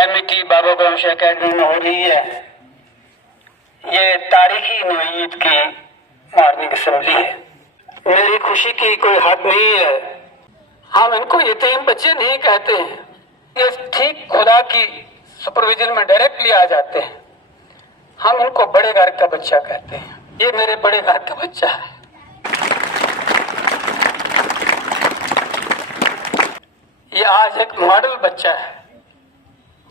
MET बाबा गोश academy में हो रही है। ये तारीखी नौईद की मॉर्निंग असेंबली है। मेरी खुशी की कोई हद नहीं है। हम इनको यतीम बच्चे नहीं कहते हैं, ये ठीक खुदा की सुपरविजन में डायरेक्टली आ जाते हैं। हम इनको बड़े घर का बच्चा कहते हैं। ये मेरे बड़े घर का बच्चा है। ये आज एक मॉडल बच्चा है,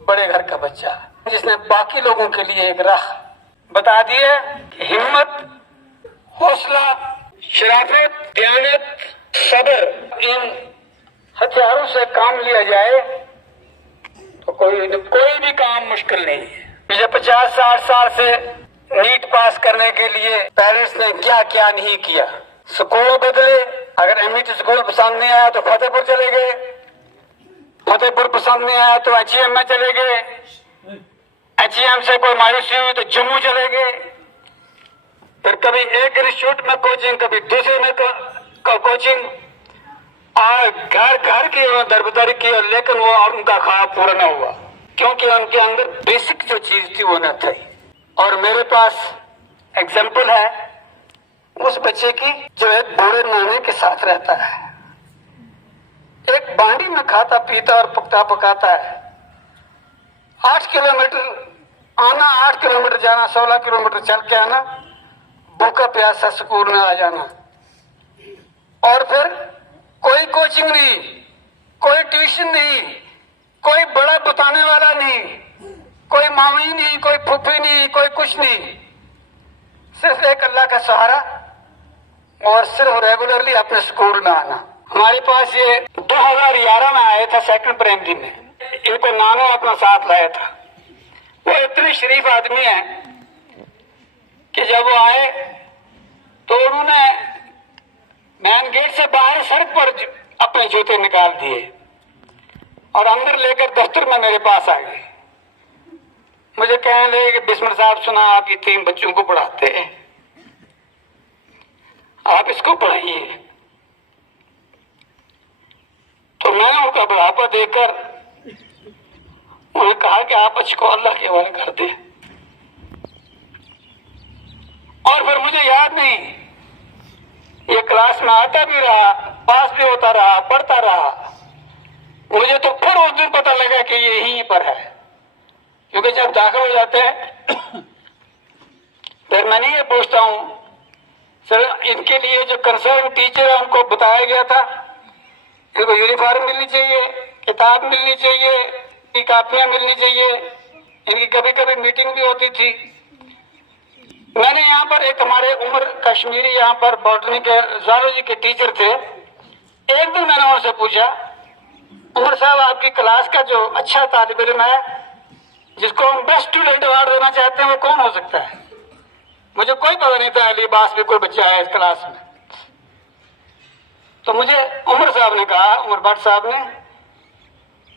बड़े घर का बच्चा, जिसने बाकी लोगों के लिए एक राह बता दी है कि हिम्मत, हौसला, शराफत, दयानत, सब्र, इन हथियारों से काम लिया जाए तो कोई भी काम मुश्किल नहीं है। पिछले 50-60 साल से नीट पास करने के लिए पेरेंट्स ने क्या क्या नहीं किया। स्कूल बदले, अगर एमईटी स्कूल पसंद नहीं आया तो फतेहपुर चले गए, फतेहपुर पसंद नहीं आया तो एचईएम में चले गए, एचईएम से कोई मायूसी हुई तो जम्मू चले गए। फिर कभी एक इंस्टीट्यूट में कोचिंग, कभी दूसरे में कोचिंग, और घर घर की दरबदरी की, लेकिन वो और उनका ख्वाब पूरा न हुआ क्योंकि उनके अंदर बेसिक जो चीज थी वो न थी। और मेरे पास एग्जाम्पल है उस बच्चे की जो एक बूढ़े नाने के साथ रहता है, एक बांडी में खाता पीता और पकता पकाता है। 8 किलोमीटर आना, 8 किलोमीटर जाना, 16 किलोमीटर चल के आना, भूखा प्यासा स्कूल में आ जाना। और फिर कोई कोचिंग नहीं, कोई ट्यूशन नहीं, कोई बड़ा बताने वाला नहीं, कोई मामी नहीं, कोई फूफी नहीं, कोई कुछ नहीं, सिर्फ एक अल्लाह का सहारा और सिर्फ रेगुलरली अपने स्कूल में आना। हमारे पास ये 2011 में आया था, सेकंड प्राइमरी में। इनको नाना अपना साथ लाया था। वो इतने शरीफ आदमी हैं कि जब वो आए तो उन्होंने मेन गेट से बाहर सड़क पर अपने जूते निकाल दिए और अंदर लेकर दफ्तर में मेरे पास आ गए। मुझे कहने लगे कि बिस्मिल साहब, सुना आप ये 3 बच्चों को पढ़ाते हैं, आप इसको पढ़ाइए। तो मैंने उनका बुढ़ापा देखकर उन्हें कहा कि आप अच्छे को अल्लाह के हवाले कर दें। और फिर मुझे याद नहीं, ये क्लास में आता भी रहा, पास भी होता रहा, पढ़ता रहा। मुझे तो फिर उस दिन पता लगा कि ये यहीं पर है, क्योंकि जब दाखिल हो जाते हैं फिर मैं नहीं ये पूछता हूँ सर, इनके लिए जो कंसर्न टीचर है उनको बताया गया था इनको यूनिफॉर्म मिलनी चाहिए, किताब मिलनी चाहिए, कापियां मिलनी चाहिए। इनकी कभी कभी मीटिंग भी होती थी। मैंने यहाँ पर एक हमारे उमर कश्मीरी यहाँ पर बॉटनी के ज़ूलॉजी के टीचर थे। एक दिन मैंने उनसे पूछा, उमर साहब आपकी क्लास का जो अच्छा तालिब इल्म है जिसको हम बेस्ट स्टूडेंट अवार्ड देना चाहते हैं वो कौन हो सकता है? मुझे कोई पता नहीं था अली अब्बास भी कोई बच्चा है इस क्लास में। तो मुझे उमर साहब ने कहा, उमर भट्ट साहब ने,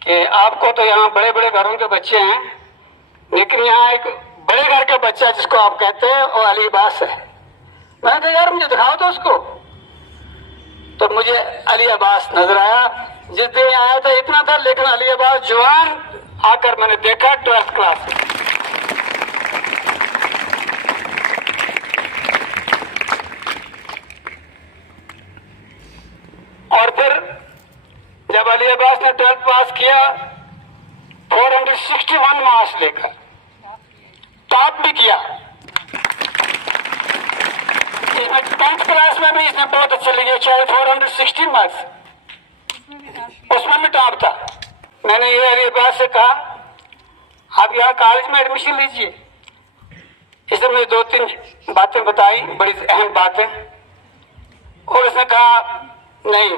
कि आपको तो यहाँ बड़े बड़े घरों के बच्चे हैं, लेकिन यहाँ एक बड़े घर का बच्चा जिसको आप कहते हैं वो अली अब्बास है। मैंने कहा यार मुझे दिखाओ तो उसको। तो मुझे अली अब्बास नजर आया। जिस दिन आया था इतना था, लेकिन अली अब्बास जवान आकर मैंने देखा 12th क्लास में। और फिर जब अली अब्बास ने 12th पास किया 461 मार्क्स लेकर टॉप भी किया। इसमें 10th क्लास में भी इसने बहुत अच्छा लिया, चाहे 416 मार्क्स, उसमें भी टॉप था। मैंने ये अली अब्बास से कहा आप यहाँ कॉलेज में एडमिशन लीजिए। इसने मुझे 2-3 बातें बताई, बड़ी अहम बातें, और उसने कहा नहीं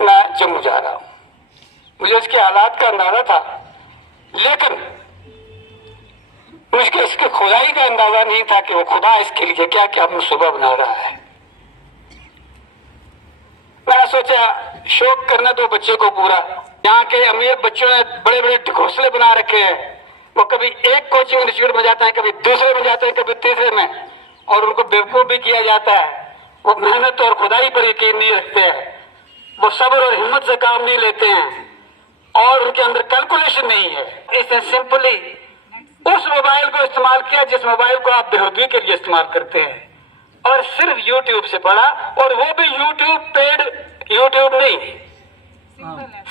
मैं जम्मू जा रहा हूँ। मुझे इसके हालात का अंदाजा था, लेकिन मुझे इसके खुदाई का अंदाजा नहीं था कि वो खुदा इसके लिए क्या क्या मनसूबा बना रहा है। मैंने सोचा शौक करने दो बच्चे को पूरा। यहाँ के अमीर बच्चों ने बड़े बड़े घोंसले बना रखे हैं। वो कभी एक कोचिंग इंस्टीट्यूट में जाते हैं, कभी दूसरे में जाते हैं, कभी तीसरे में, और उनको बेवकूफ भी किया जाता है। वो मेहनत और खुदाई पर यकीन नहीं रखते हैं, वो सब्र और हिम्मत से काम नहीं लेते हैं, और उनके अंदर कैलकुलेशन नहीं है। इसने सिंपली उस मोबाइल को इस्तेमाल किया जिस मोबाइल को आप बेहूदगी के लिए इस्तेमाल करते हैं, और सिर्फ यूट्यूब से पढ़ा, और वो भी यूट्यूब पेड यूट्यूब नहीं,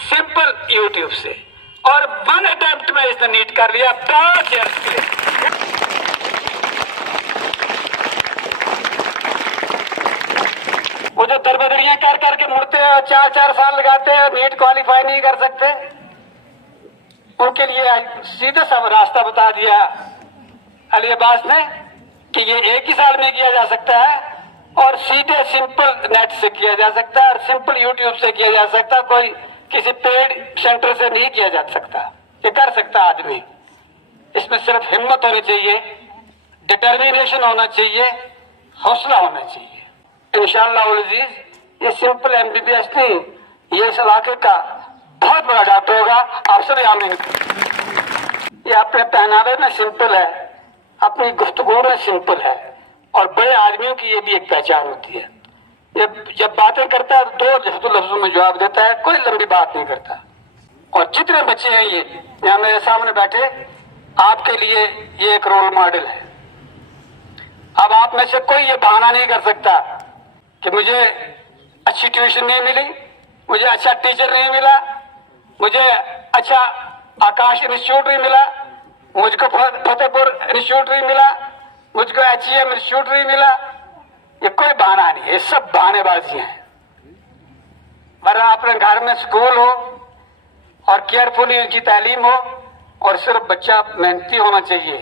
सिंपल यूट्यूब से, और 1 अटेम्प्ट में इसने नीट कर लिया। बहुत वो जो दरबदरियां कर करके मुड़ते हैं, 4-4 साल लगाते हैं, नीट क्वालिफाई नहीं कर सकते, उनके लिए सीधे सा रास्ता बता दिया अली अब्बास ने कि ये 1 ही साल में किया जा सकता है, और सीधे सिंपल नेट से किया जा सकता है, और सिंपल यूट्यूब से किया जा सकता है, कोई किसी पेड सेंटर से नहीं किया जा सकता। ये कर सकता आदमी। इसमें सिर्फ हिम्मत होनी चाहिए, डिटर्मिनेशन होना चाहिए, हौसला होना चाहिए। इंशाअल्लाह उल अजीज ये सिंपल MBBS नहीं, ये इस इलाके का बहुत बड़ा डॉक्टर होगा। आप सब आमीन। ये अपने पहनावे में सिंपल है, अपनी गुफ्तगू में सिंपल है, और बड़े आदमियों की ये भी एक पहचान होती है। ये जब बातें करता है तो 2 लफ्जों में जवाब देता है, कोई लंबी बात नहीं करता। और जितने बच्चे हैं ये यहाँ मेरे सामने बैठे, आपके लिए ये एक रोल मॉडल है। अब आप में से कोई ये बहाना नहीं कर सकता कि मुझे अच्छी ट्यूशन नहीं मिली, मुझे अच्छा टीचर नहीं मिला, मुझे अच्छा आकाश इंस्टीट्यूट नहीं मिला, मुझको फतेहपुर इंस्टीट्यूट नहीं मिला, मुझको HEM इंस्टीट्यूट नहीं मिला। ये कोई बहाना नहीं है, ये सब बहानेबाजी है। वरना अपने घर में स्कूल हो और केयरफुली उनकी तालीम हो, और सिर्फ बच्चा मेहनती होना चाहिए,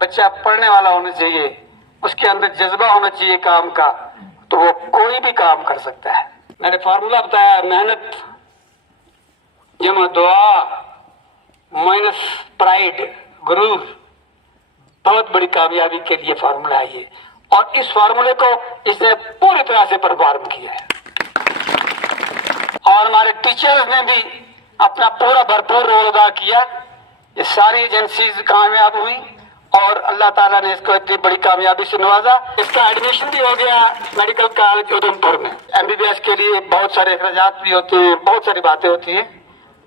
बच्चा पढ़ने वाला होना चाहिए, उसके अंदर जज्बा होना चाहिए काम का, तो वो कोई भी काम कर सकता है। मैंने फार्मूला बताया, मेहनत जमा दुआ माइनस प्राइड गुरूर, बहुत बड़ी कामयाबी के लिए फार्मूला है ये, और इस फार्मूले को इसने पूरी तरह से परफॉर्म किया है। और हमारे टीचर्स ने भी अपना पूरा भरपूर रोल अदा किया। ये सारी एजेंसीज कामयाब हुई, और अल्लाह ताला ने इसको इतनी बड़ी कामयाबी से नवाजा। इसका एडमिशन भी हो गया मेडिकल कॉलेज उधमपुर में। MBBS के लिए बहुत सारे अखराजात भी होते हैं, बहुत सारी बातें होती हैं,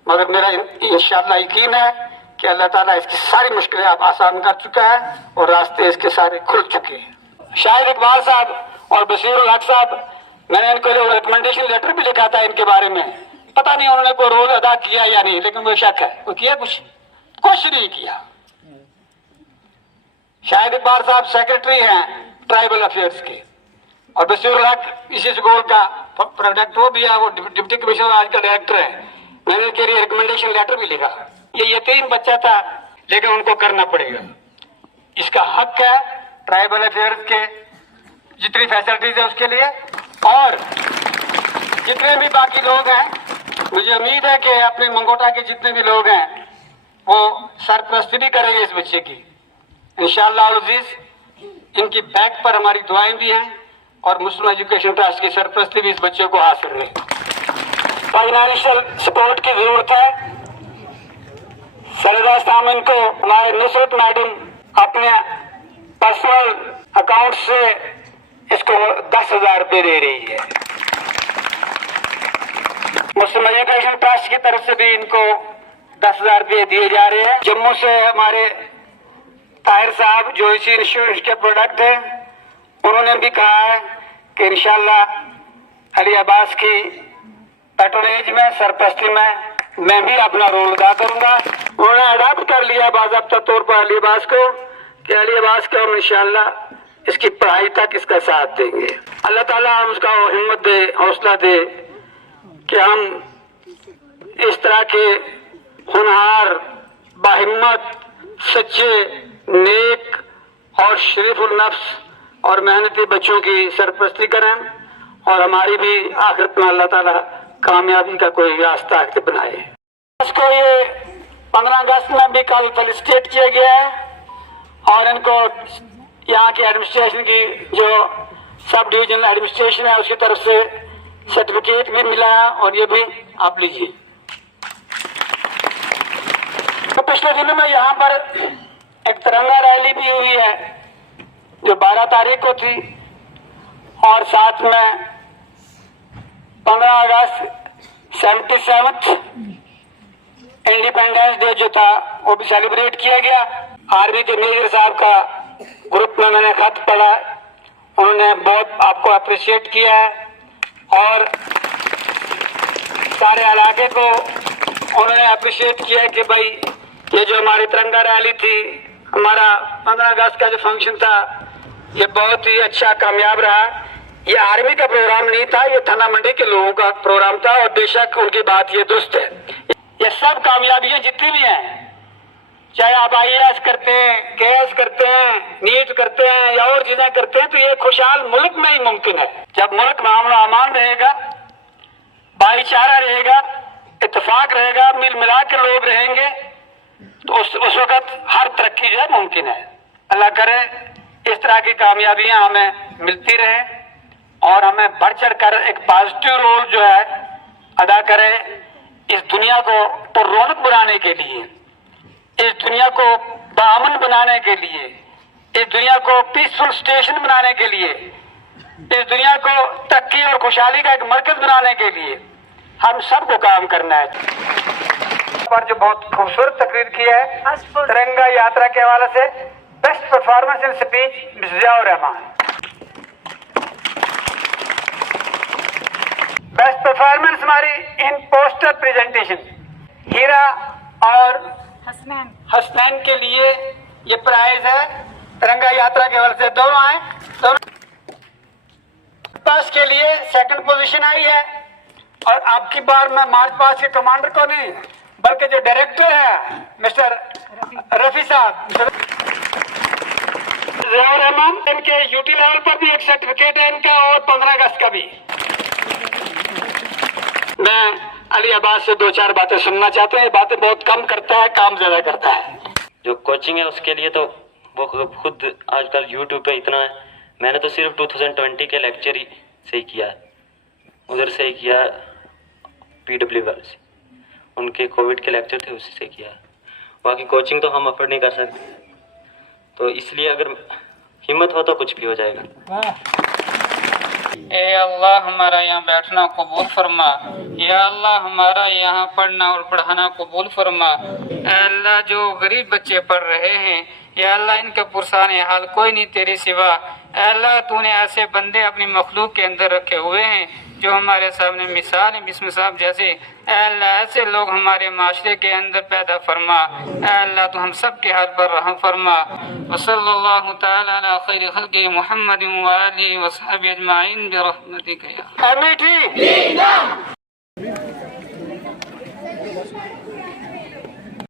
मगर मेरा इंशाअल्लाह यकीन है कि अल्लाह ताला इसकी सारी मुश्किलें आप आसान कर चुका है, और रास्ते इसके सारे खुल चुके हैं। शाहिद इकबाल साहब और बशीरुल हक साहब, मैंने इनको रिकमेंडेशन लेटर भी लिखा था इनके बारे में, पता नहीं उन्होंने कोई रोल अदा किया या नहीं, लेकिन मुझे शक है वो किया, कुछ नहीं किया। शाहिद इकबाल साहब सेक्रेटरी हैं ट्राइबल अफेयर्स के, और बशीरुल हक इसी स्कूल का प्रोडक्ट वो भी है, वो डिप्टी कमिश्नर आज का डायरेक्टर है। मैंने उनके लिए रिकमेंडेशन लेटर भी लिखा। ये यतीम बच्चा था, लेकिन उनको करना पड़ेगा, इसका हक है ट्राइबल अफेयर्स के जितनी फैसिलिटीज है उसके लिए। और जितने भी बाकी लोग हैं, मुझे उम्मीद है कि अपने मंगोटा के जितने भी लोग हैं वो सरपरस्ती भी करेंगे इस बच्चे की इंशाअल्लाह अज़ीज। इनकी बैक पर हमारी दुआएं भी हैं, और मुस्लिम एजुकेशन ट्रस्ट की सरपरस्ती भी इस बच्चे को हासिल रहे। फाइनेंशियल सपोर्ट की जरूरत है। सरदार सामन को हमारे नुसरत मैडम अपने पर्सनल अकाउंट से इसको 10,000 रुपये दे रही है। मुस्लिम एजुकेशन ट्रस्ट की तरफ से भी इनको 10,000 रुपये दिए जा रहे हैं। जम्मू से हमारे ताहिर साहब जो इसी इंस्टीट्यूट के प्रोडक्ट हैं, उन्होंने भी कहा है कि इंशाअल्लाह अली अब्बास की पैट्रोनेज में, सरपरस्ती में मैं भी अपना रोल अदा करूंगा। उन्होंने अडॉप्ट कर लिया बाज़ाब्ता तौर पर अली अब्बास को, कि अली अब्बास को हम इंशाअल्लाह इसकी पढ़ाई तक इसका साथ देंगे। अल्लाह ताला हम उसका हिम्मत दे, हौसला दे कि हम इस तरह के होनहार, बाहिम्मत, सच्चे, नेक और शरीफुल नफ्स और मेहनती बच्चों की सरपरस्ती करें, और हमारी भी आखिरत में अल्लाह ताला कामयाबी का कोई रास्ता बनाए। इसको ये 15 अगस्त में भी कल फेलिसिटेट किया गया है, और इनको यहाँ की एडमिनिस्ट्रेशन की जो सब डिविजनल एडमिनिस्ट्रेशन है उसकी तरफ से सर्टिफिकेट भी मिला है, और ये भी आप लीजिए। तो पिछले दिनों में यहाँ पर एक तिरंगा रैली भी हुई है जो 12 तारीख को थी, और साथ में 15 अगस्त 77 इंडिपेंडेंस डे जो था वो भी सेलिब्रेट किया गया। आर्मी के मेजर साहब का ग्रुप में मैंने खत पढ़ा, उन्होंने बहुत आपको अप्रिशिएट किया है और सारे इलाके को उन्होंने अप्रिशिएट किया कि भाई ये जो हमारी तिरंगा रैली थी, हमारा 15 अगस्त का जो फंक्शन था, ये बहुत ही अच्छा कामयाब रहा। ये आर्मी का प्रोग्राम नहीं था, ये थाना मंडी के लोगों का प्रोग्राम था और बेशक उनकी बात ये दुरुस्त है। ये सब कामयाबियां जितनी भी हैं, चाहे आप IAS करते हैं, KS करते हैं, नीट करते हैं या और चीजें करते हैं, तो ये खुशहाल मुल्क में ही मुमकिन है। जब मुल्क में अमन अमान रहेगा, भाईचारा रहेगा, इत्तेफाक रहेगा, मिल मिला के लोग रहेंगे, तो उस वक्त हर तरक्की जो है मुमकिन है। अल्लाह करे इस तरह की कामयाबियां हमें मिलती रहे और हमें बढ़ चढ़ कर एक पॉजिटिव रोल जो है अदा करें इस दुनिया को रौनक बनाने के लिए, इस दुनिया को बाअमन बनाने के लिए, इस दुनिया को पीसफुल स्टेशन बनाने के लिए, इस दुनिया को तरक्की और खुशहाली का एक मरकज बनाने के लिए हम सबको काम करना है। पर जो बहुत खूबसूरत तकरीर की है तिरंगा यात्रा के हवाले से, best performance in speech miss Ziaur Rahman, best performance हमारी इन पोस्टर प्रेजेंटेशन हीरा और हसनैन के लिए ये प्राइज है। तिरंगा यात्रा के हवाले से दोनों आए, दोनों पास के लिए सेकंड पोजीशन आई है। और अब की बार मैं मार्च पास के कमांडर को नहीं बल्कि जो डायरेक्टर है मिस्टर रफी साहब जियाउर रहमान, इनके यूटी लेवल पर भी एक सर्टिफिकेट है इनका और 15 अगस्त का भी। मैं अली अब्बास से 2-4 बातें सुनना चाहते हैं। बातें बहुत कम करता है, काम ज्यादा करता है। जो कोचिंग है उसके लिए तो वो खुद आजकल यूट्यूब पे इतना है। मैंने तो सिर्फ 2020 के लेक्चर ही से ही किया है, उधर से ही किया, PW वाले से उनके कोविड के लेक्चर थे उसी से किया। बाकी कोचिंग तो हम अफोर्ड नहीं कर सकते, तो इसलिए अगर हिम्मत हो तो कुछ भी हो जाएगा। ए अल्लाह हमारा यहाँ बैठना कबूल फरमा, या अल्लाह हमारा यहाँ पढ़ना और पढ़ाना कबूल फरमा। ए अल्लाह जो गरीब बच्चे पढ़ रहे हैं, या अल्लाह इनका पुरसान हाल कोई नहीं तेरे सिवा। ए अल्लाह तूने ऐसे बंदे अपनी मखलूक के अंदर रखे हुए हैं जो हमारे सामने मिसाल है बिस्म साहब जैसे। ए अल्लाह ऐसे लोग हमारे माशरे के अंदर पैदा फरमा। ए अल्लाह तू हम सब के हाल पर रहम फरमा। वसल्लल्लाहु तआला अला खैरि खल्क़ि मुहम्मद व आलिहि व सहबी अजमाइन बिरहमतिक या अमीठी